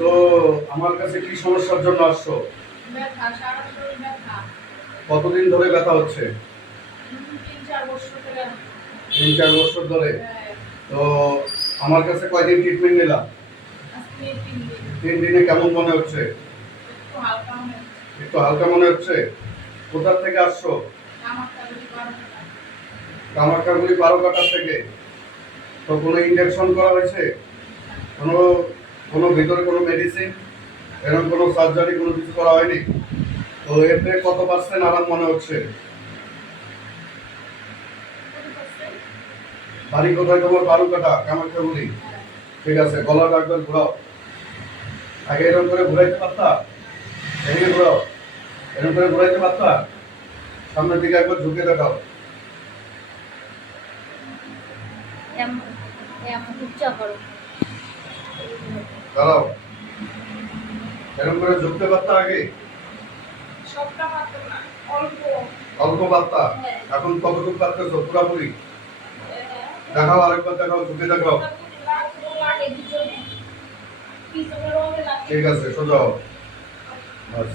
তো আমার কাছে কি সমস্যার জন্য আসছো? ব্যথা, সারা শরীর ব্যথা। কতদিন ধরে ব্যথা হচ্ছে? ৩-৪ বছর ধরে। 3-4 বছর ধরে। হ্যাঁ, তো আমার কাছে কয়দিন ট্রিটমেন্ট নিলাম? আজকে ৩ দিন। 3 দিনে কেমন মনে হচ্ছে? একটু হালকা মনে হচ্ছে। একটু হালকা মনে হচ্ছে? কোথা থেকে আসছো? কামারটা যদি ১২ টাকা। কামারখাগুড়ি 12 কাটা থেকে। তো কোনো ইনজেকশন করা হয়েছে? কোনো কোনো ভিতরে কোনো মেডিসিন, এরকম কোনো সার্জারি কোনো কিছু করা হয়নি? তো এতে কত পার্সেন্ট আরাম মনে হচ্ছে? বাড়ি কোথায় তোমার? 12 কাটা, কামারখাগুড়ি। হ্যাঁ, ঠিক আছে, গলাটা একবার ঘুরাও। আগে এরকম করে ঘুরাইতে পারতা? এদিকে ঘুরাও। এরকম করে ঘুরাইতে পারতা? সামনের দিকে একবার ঝুঁকে দেখাও। এমন এমন উচ্চা করো। দাঁড়াও। এরকম করে ঝুঁকতে পারতা আগে? সবটা পারতাম না, অল্প। অল্প পারতা। হ্যাঁ। এখন কতটুকু পারতেছো পুরাপুরি? হ্যাঁ, দেখাও, আরেকবার দেখাও, ঝুঁকে দেখাও। লাগে দুজনে। পিছনে রোদে লাগে। ঠিক আছে, সোজা হও। বাস।